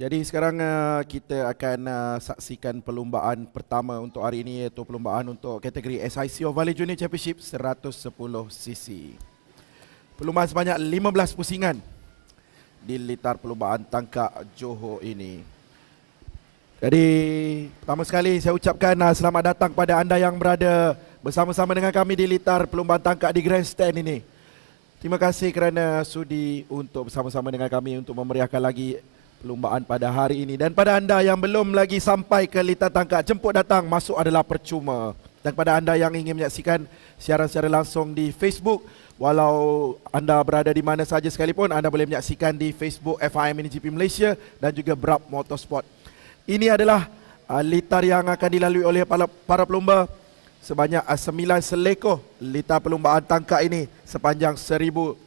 Jadi sekarang kita akan saksikan perlumbaan pertama untuk hari ini, iaitu perlumbaan untuk kategori SIC Ovalle Junior Championship 110cc. Perlumbaan sebanyak 15 pusingan di litar perlumbaan tangkap Johor ini. Jadi pertama sekali saya ucapkan selamat datang pada anda yang berada bersama-sama dengan kami di litar perlumbaan tangkap di Grandstand ini. Terima kasih kerana sudi untuk bersama-sama dengan kami untuk memeriahkan lagi perlumbaan pada hari ini. Dan pada anda yang belum lagi sampai ke litar tangkap, jemput datang, masuk adalah percuma. Dan pada anda yang ingin menyaksikan siaran secara langsung di Facebook, walau anda berada di mana sahaja sekalipun, anda boleh menyaksikan di Facebook FIM MiniGP Malaysia dan juga Brab Motorsport. Ini adalah litar yang akan dilalui oleh para pelumba sebanyak 9 selekoh litar perlumbaan tangkap ini sepanjang 1025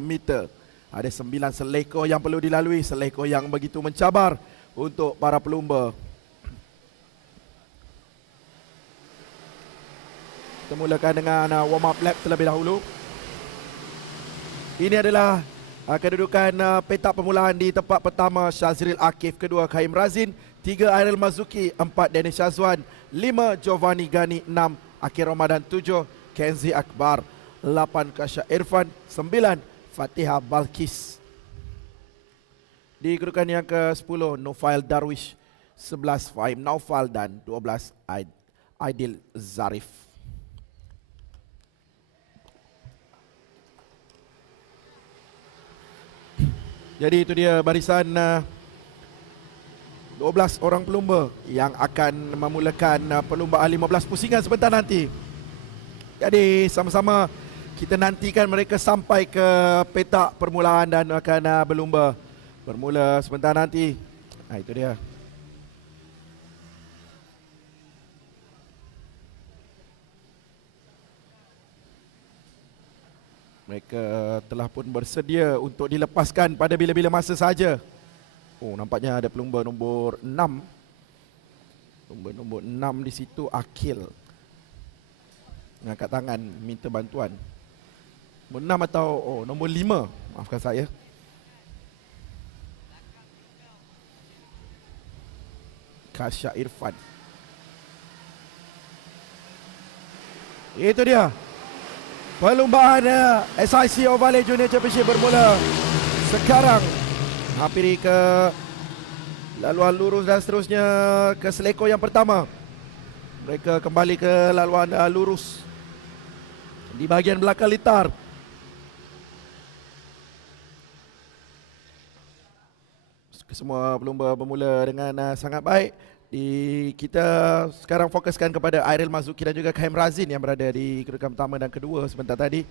meter. Ada 9 selekoh yang perlu dilalui, selekoh yang begitu mencabar untuk para pelumba. Kita mulakan dengan warm up lap terlebih dahulu. Ini adalah kedudukan petak permulaan di tempat pertama Shazril Akif, kedua Kaim Razin, 3 Airil Mazuki, 4 Danish Shazwan, 5 Giovanni Gani, 6 Akhir Ramadan, 7 Kenzi Akbar, 8 Kasha Irfan, 9 Fatihah Balkis. Di kedudukan yang ke-10 Nufail Darwish, 11 Faim Naufal dan 12 Aidil Zarif. Jadi itu dia barisan 12 orang pelumba yang akan memulakan perlumbaan 15 pusingan sebentar nanti. Jadi sama-sama kita nantikan mereka sampai ke petak permulaan dan akan berlumba. Bermula sebentar nanti. Itu dia. Mereka telah pun bersedia untuk dilepaskan pada bila-bila masa saja. Oh, nampaknya ada pelumba nombor 6. Pelumba nombor 6 di situ, Akil. Mengangkat tangan, minta bantuan. Nombor 6 atau nombor 5, maafkan saya. Kasha Irfan. Itu dia. Perlumbaan SIC Ovalle Junior Championship bermula sekarang. Hampiri ke laluan lurus dan seterusnya ke seleko yang pertama. Mereka kembali ke laluan lurus di bahagian belakang litar. Semua pelumba bermula dengan sangat baik. Kita sekarang fokuskan kepada Airil Mazuki dan juga Kaim Razin yang berada di kedudukan pertama dan kedua sebentar tadi.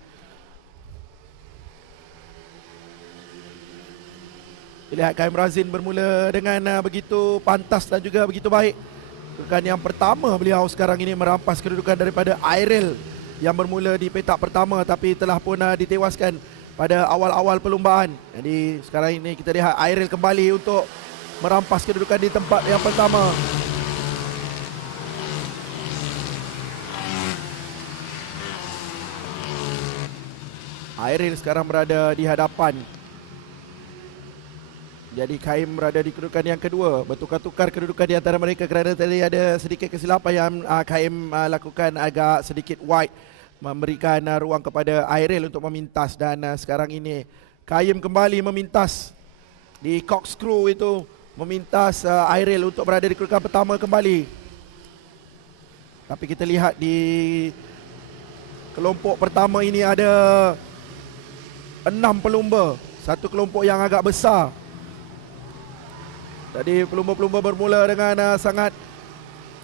Lihat Kaim Razin bermula dengan begitu pantas dan juga begitu baik. Kedudukan yang pertama beliau sekarang ini merampas kedudukan daripada Airil yang bermula di petak pertama tapi telah pun ditewaskan pada awal-awal perlumbaan. Jadi sekarang ini kita lihat Airil kembali untuk merampas kedudukan di tempat yang pertama. Airil sekarang berada di hadapan. Jadi Kaim berada di kedudukan yang kedua. Bertukar-tukar kedudukan di antara mereka kerana tadi ada sedikit kesilapan yang Kaim lakukan agak sedikit wide, memberikan ruang kepada Airil untuk memintas. Dan sekarang ini Kaim kembali memintas di corkscrew itu, memintas Airil untuk berada di kedudukan pertama kembali. Tapi kita lihat di kelompok pertama ini ada 6 pelumba. Satu kelompok yang agak besar. Jadi pelumba-pelumba bermula dengan sangat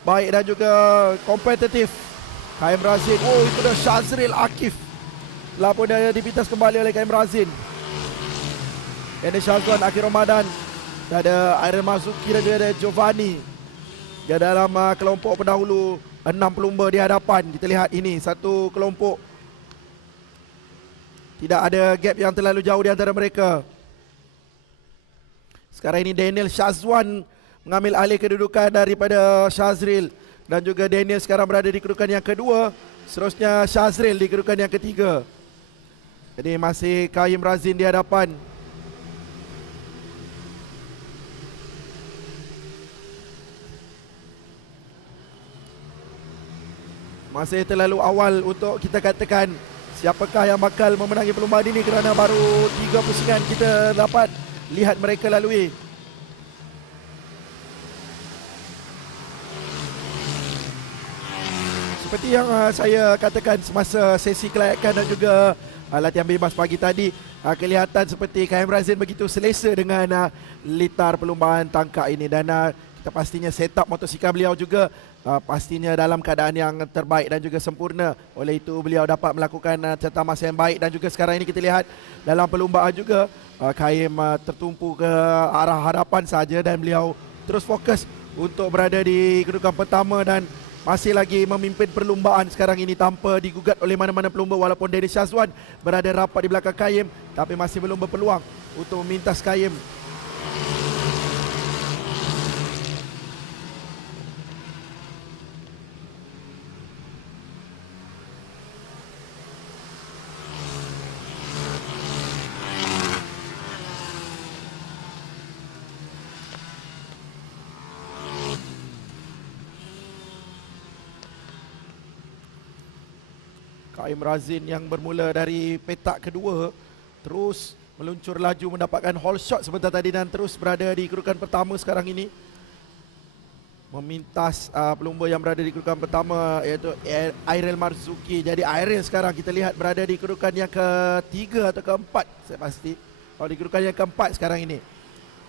baik dan juga kompetitif. Kaim Razin, itu dah Shazril Akif. Telah pun dia dipintas kembali oleh Kaim Razin. Ini Shazwan, Akhir Ramadan. Ada Airil Mazuki dan juga ada Giovanni. Dia dalam kelompok pendahulu 6 pelumba di hadapan. Kita lihat ini satu kelompok. Tidak ada gap yang terlalu jauh di antara mereka. Sekarang ini Daniel Shazwan mengambil alih kedudukan daripada Shazril. Dan juga Daniel sekarang berada di kedudukan yang kedua. Seterusnya Shazril di kedudukan yang ketiga. Jadi masih Kaim Razin di hadapan. Masih terlalu awal untuk kita katakan siapakah yang bakal memenangi perlumbaan ini kerana baru 3 pusingan kita dapat lihat mereka lalui. Seperti yang saya katakan semasa sesi kelayakan dan juga latihan bebas pagi tadi, kelihatan seperti KM Razin begitu selesa dengan litar perlumbaan tangkap ini, dan kita pastinya set up motosikal beliau juga pastinya dalam keadaan yang terbaik dan juga sempurna. Oleh itu beliau dapat melakukan catatan masa yang baik, dan juga sekarang ini kita lihat dalam perlumbaan juga KM tertumpu ke arah hadapan saja, dan beliau terus fokus untuk berada di kedudukan pertama dan masih lagi memimpin perlumbaan sekarang ini tanpa digugat oleh mana-mana pelumba. Walaupun Dennis Shazwan berada rapat di belakang KM, tapi masih belum berpeluang untuk memintas KM. KM Razin yang bermula dari petak kedua terus meluncur laju mendapatkan hole shot sebentar tadi, dan terus berada di kedudukan pertama sekarang ini, memintas pelumba yang berada di kedudukan pertama iaitu Airel Marzuki. Jadi Airel sekarang kita lihat berada di kedudukan yang ketiga atau keempat, saya pasti. Kalau di kedudukan yang keempat sekarang ini.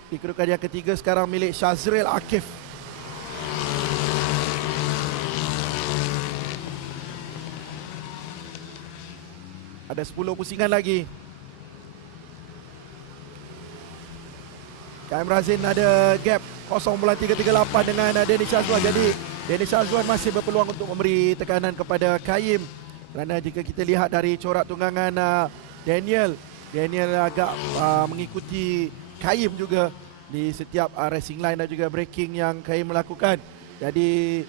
Di kedudukan yang ketiga sekarang milik Shazril Akif. Ada 10 pusingan lagi. KM Razin ada gap 0.338 dengan Dennis Shazwan. Jadi Dennis Shazwan masih berpeluang untuk memberi tekanan kepada KM, kerana jika kita lihat dari corak tunggangan Daniel agak mengikuti KM juga di setiap racing line dan juga braking yang KM melakukan. Jadi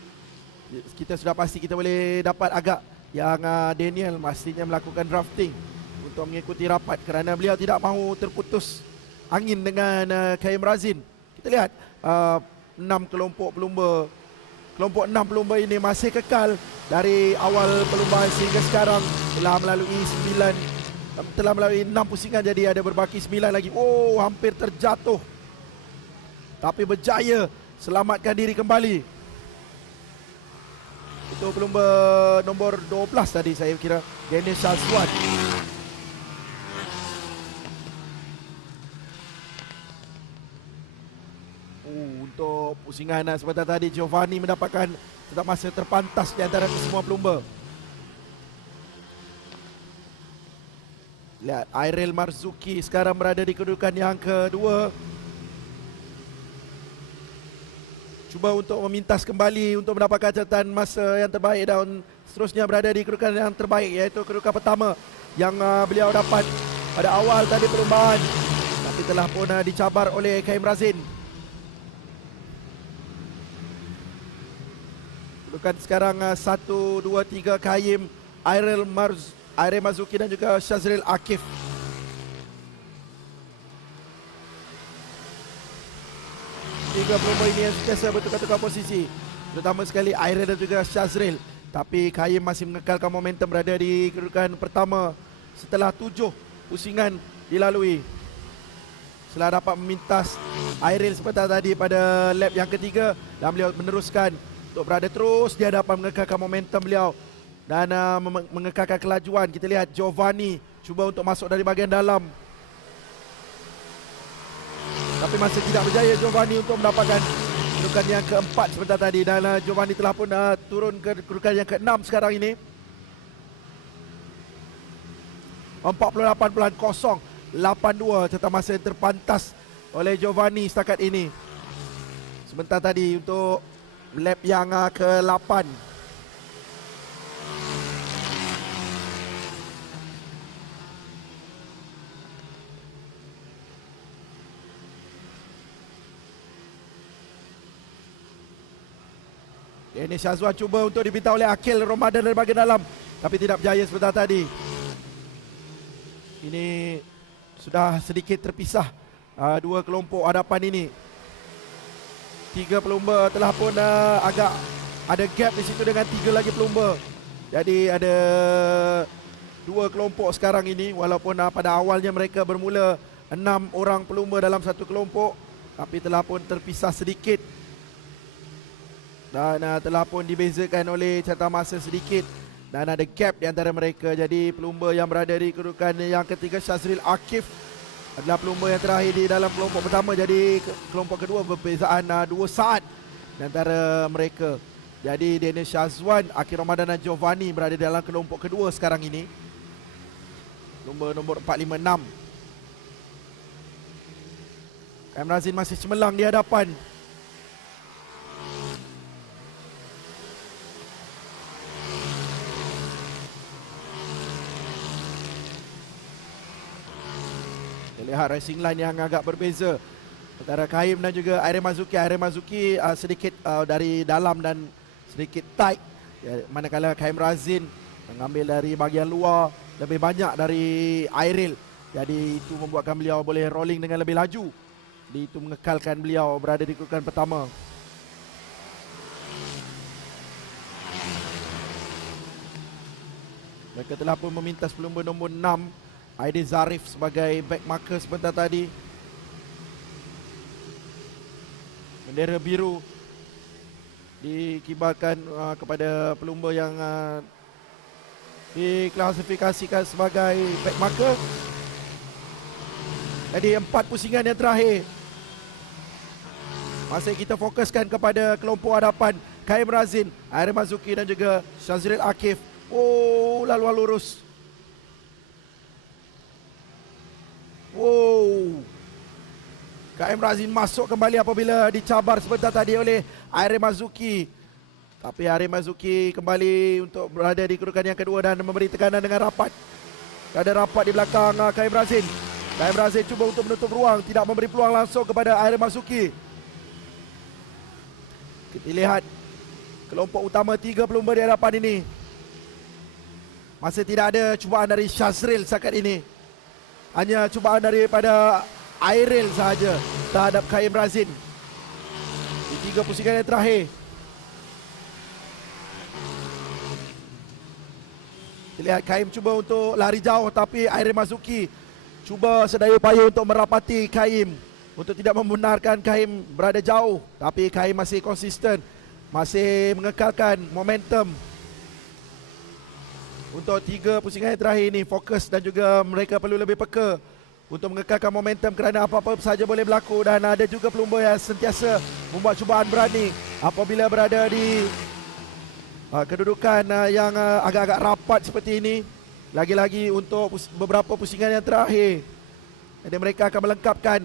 kita sudah pasti kita boleh dapat agak yang Daniel pastinya melakukan drafting untuk mengikuti rapat, kerana beliau tidak mahu terputus angin dengan KM Razin. Kita lihat 6 kelompok pelumba. Kelompok 6 pelumba ini masih kekal dari awal perlumbaan sehingga sekarang telah melalui 6 pusingan, jadi ada berbaki 9 lagi. Oh, hampir terjatuh, tapi berjaya selamatkan diri kembali. Itu pelumba nombor 12 tadi saya kira, Dennis Shazwan. Untuk pusingan sebentar tadi, Giovanni mendapatkan tetap masa terpantas di antara semua pelumba. Lihat, Airel Marzuki sekarang berada di kedudukan yang kedua. Cuba untuk memintas kembali untuk mendapatkan catatan masa yang terbaik, dan seterusnya berada di kedudukan yang terbaik, iaitu kedudukan pertama yang beliau dapat pada awal tadi perlumbaan, tapi telah pun dicabar oleh KM Razin. Kedudukan sekarang 1, 2, 3 KM, Airel Marzuki dan juga Shazril Akif. Tiga pelumba ini yang sentiasa bertukar-tukar posisi, terutama sekali Airel dan juga Shazril. Tapi KM masih mengekalkan momentum berada di kedudukan pertama setelah 7 pusingan dilalui. Setelah dapat memintas Airel sebentar tadi pada lap yang ketiga, dan beliau meneruskan untuk berada terus di hadapan, mengekalkan momentum beliau dan mengekalkan kelajuan. Kita lihat Giovanni cuba untuk masuk dari bahagian dalam, tapi masih tidak berjaya Giovanni untuk mendapatkan kedudukan yang keempat sebentar tadi, dan Giovanni telah pun turun ke kedudukan yang keenam sekarang ini. 48.082 catatan masa yang terpantas oleh Giovanni setakat ini. Sebentar tadi untuk lap yang ke-8. Dennis Shazwan cuba untuk dibintang oleh Akil Ramadan dari bahagian dalam, tapi tidak berjaya sebentar tadi. Ini sudah sedikit terpisah dua kelompok hadapan ini. 3 pelumba telah pun agak ada gap di situ dengan 3 lagi pelumba. Jadi ada dua kelompok sekarang ini, walaupun pada awalnya mereka bermula 6 orang pelumba dalam satu kelompok, tapi telah pun terpisah sedikit dan telah pun dibezakan oleh catatan masa sedikit dan ada gap di antara mereka. Jadi pelumba yang berada di kedudukan yang ketiga, Shazril Akif, adalah pelumba yang terakhir di dalam kelompok pertama. Jadi kelompok kedua berbezaan 2 saat di antara mereka. Jadi Daniel Shazwan, Akhir Ramadan dan Giovanni berada dalam kelompok kedua sekarang ini, pelumba nombor 456. Kaim Razin masih cemerlang di hadapan. Lihat racing line yang agak berbeza antara Kaim dan juga Aire Mazuki. Aire Mazuki sedikit dari dalam dan sedikit tight, manakala Kaim Razin mengambil dari bahagian luar lebih banyak dari Airil. Jadi itu membuatkan beliau boleh rolling dengan lebih laju. Jadi itu mengekalkan beliau berada di kedudukan pertama. Mereka telah pun meminta pelumba nombor 6 Aidil Zarif sebagai back marker sebentar tadi. Bendera biru dikibarkan kepada pelumba yang diklasifikasikan sebagai back marker. Jadi 4 pusingan yang terakhir. Masih kita fokuskan kepada kelompok hadapan, Kaim Razin, Aire Mazuki dan juga Shazril Akif. Oh, laluan lurus. Wow. Kaim Razin masuk kembali apabila dicabar sebentar tadi oleh Aire Mazuki. Tapi Aire Mazuki kembali untuk berada di kedudukan yang kedua dan memberi tekanan dengan rapat. Ada rapat di belakang Kaim Razin. Kaim Razin cuba untuk menutup ruang, tidak memberi peluang langsung kepada Aire Mazuki. Kita lihat kelompok utama 3 pelumba di hadapan ini. Masih tidak ada cubaan dari Shazril setakat ini. Hanya cubaan daripada Airil sahaja terhadap Kaim Razin di 3 pusingan yang terakhir. Kita lihat Kaim cuba untuk lari jauh, tapi Aire Mazuki cuba sedaya upaya untuk merapati Kaim, untuk tidak membenarkan Kaim berada jauh. Tapi Kaim masih konsisten, masih mengekalkan momentum. Untuk 3 pusingan yang terakhir ini fokus dan juga mereka perlu lebih peka untuk mengekalkan momentum kerana apa-apa sahaja boleh berlaku. Dan ada juga pelumba yang sentiasa membuat cubaan berani apabila berada di kedudukan yang agak-agak rapat seperti ini. Lagi-lagi untuk beberapa pusingan yang terakhir. Jadi mereka akan melengkapkan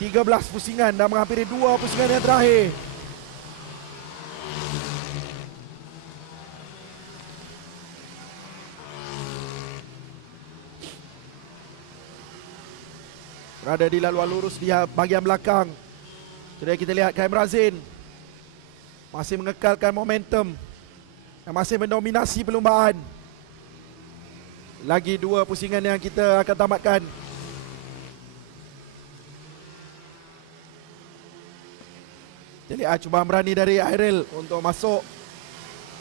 13 pusingan dan menghampiri 2 pusingan yang terakhir. Berada di laluan lurus di bahagian belakang. Jadi kita lihat Kaim Razin masih mengekalkan momentum dan masih mendominasi perlumbaan. Lagi 2 pusingan yang kita akan tamatkan. Kita lihat cubaan berani dari Airil untuk masuk,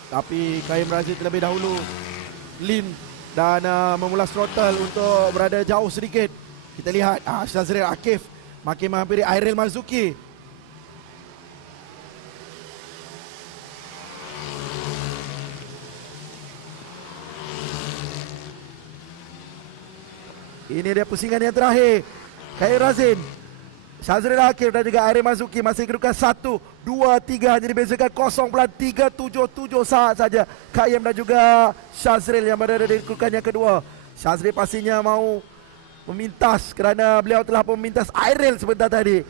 tapi Kaim Razin terlebih dahulu lean dan memulas throttle untuk berada jauh sedikit. Kita lihat Shazril Akif makin menghampiri Airil Mazuki. Ini dia pusingan yang terakhir. Kaim Razin, Shazril Akif dan juga Airil Mazuki masih kedudukan 1, 2, 3. Hanya dibezakan 0.377 saat saja. Kaim dan juga Shazril yang berada di kedudukan yang kedua. Shazril pastinya mau memintas kerana beliau telah pun memintas Airil sebentar tadi.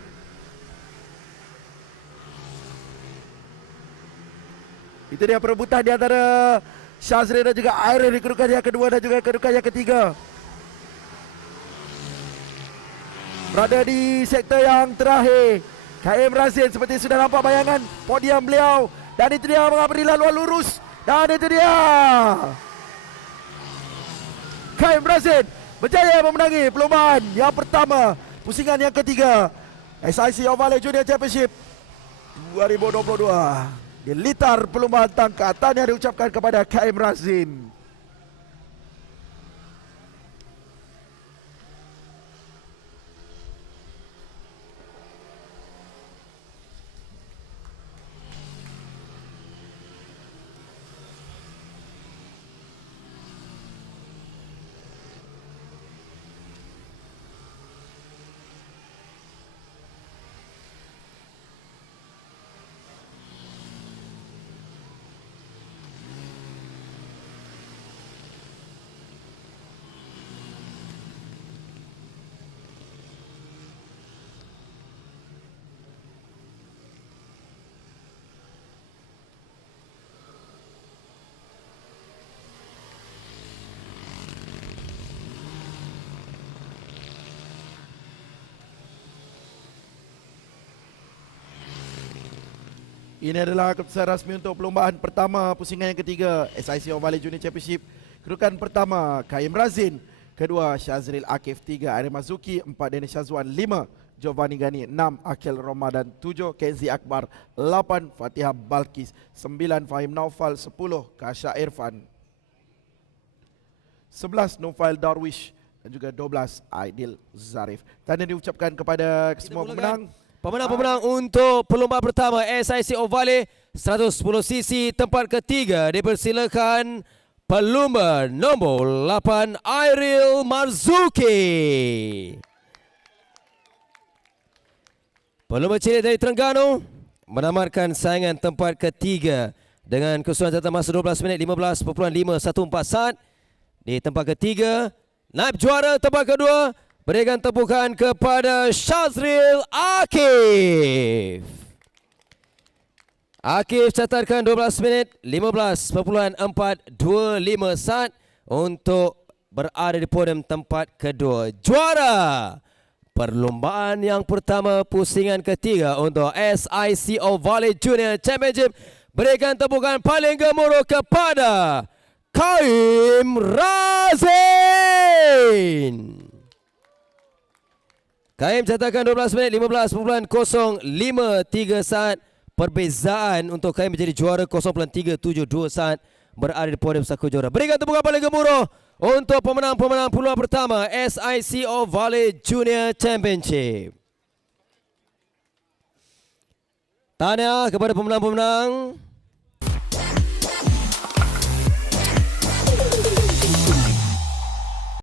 Itu dia perebutan di antara Shazril dan juga Airil di kedudukan yang kedua dan juga kedudukan yang ketiga. Berada di sektor yang terakhir, Kaim Razin seperti sudah nampak bayangan podium beliau. Dan itu dia menghampiri laluan lurus. Dan itu dia Kaim Razin berjaya memenangi perlombaan yang pertama, pusingan yang ketiga, SIC Oval Junior Championship 2022. Gelitar perlumbaan tangkap. Tahniah diucapkan kepada KM Razin. Ini adalah keputusan rasmi untuk perlumbaan pertama pusingan yang ketiga SIC Valley Junior Championship. Kedudukan pertama Kaim Razin, kedua Syazril Akif, 3 Arif Mazuki, 4 Danish Shazwan, 5 Giovanni Gani, 6 Akil Ramadan, 7 Kenzi Akbar, 8 Fatihah Balkis, 9 Fahim Naufal, 10 Kasha Irfan, 11 Nufail Darwish dan juga 12 Aidil Zarif. Tahniah diucapkan kepada semua pemenang. Pemenang-pemenang untuk perlombaan pertama SIC Valley 110cc tempat ketiga dipersilakan pelumba nombor 8 Airil Marzuki. Pelumba cilik dari Terengganu menamatkan saingan tempat ketiga dengan keseluruhan catatan masa 12 minit 15.514 saat. Di tempat ketiga, naib juara tempat kedua, berikan tepukan kepada Syazril Akif. Akif catatkan 12 minit 15.425 saat untuk berada di podium tempat kedua. Juara perlombaan yang pertama pusingan ketiga untuk SICO Valley Junior Championship, berikan tepukan paling gemuruh kepada Kaim Razin. Kaim catatkan 12 minit 15.053 saat. Perbezaan untuk Kaim menjadi juara 0.372 saat, berada di podium saku juara. Berikan tepukan paling gemuruh untuk pemenang-pemenang peluang pertama SICO Valley Junior Championship. Tahniah kepada pemenang-pemenang.